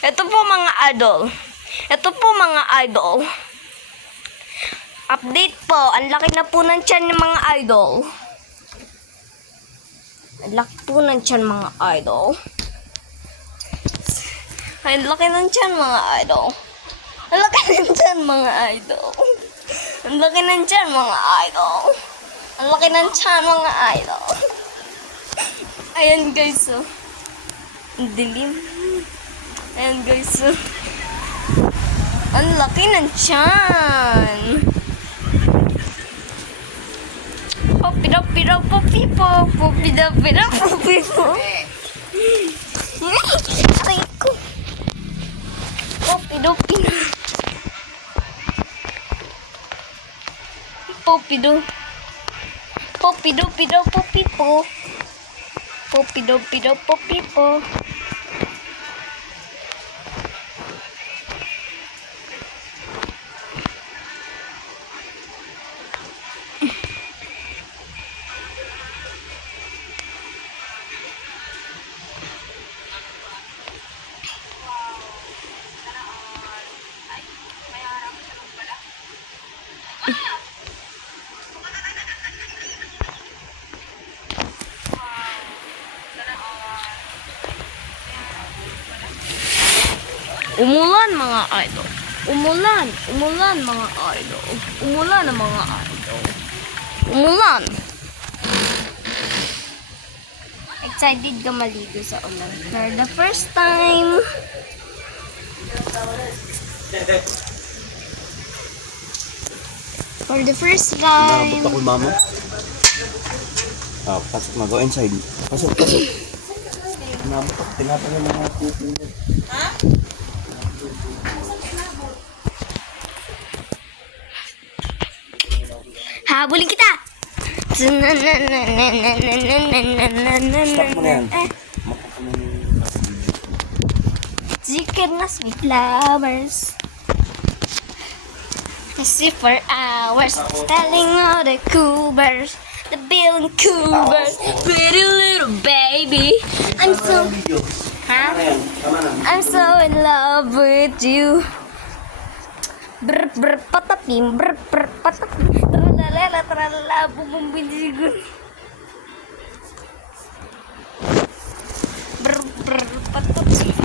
Ito po mga idol. Ito po mga idol. Update po. Ang laki na po ng tiyan ng mga idol. Ang laki po ng tiyan mga idol. Ang laki ng tiyan mga idol. Ang laki ng tiyan mga idol. Ang laki ng tiyan mga idol. Ang laki ng tiyan mga idol. Ayan guys oh. Ang dilim. Ayan guys oh. Ang laki ng tiyan. Popida-pida popipo. Popida-pida popipo. Aray ko. Popido-pida. Popido. Popido-pida popipo. Popido-pida popipo. Umulan mga idol. Umulan mga idol. Umulan na mga idol. Umulan. Excited ka maligo sa ulan. For the first time. For the first time. Nabot ako mama. Pasok na. Go inside. Pasok. Nabot ako. Tinapin yung mga pupo. Ha? Habulin kita! Stop mo na yan. Chicken na sweet flowers. I see for hours, telling all the cougars, the bill and cougars, pretty little baby. I'm so in love with you. Brr brr patapim, brr brr patapim, tralala tralala bumumbiligun. Brr brr patapim.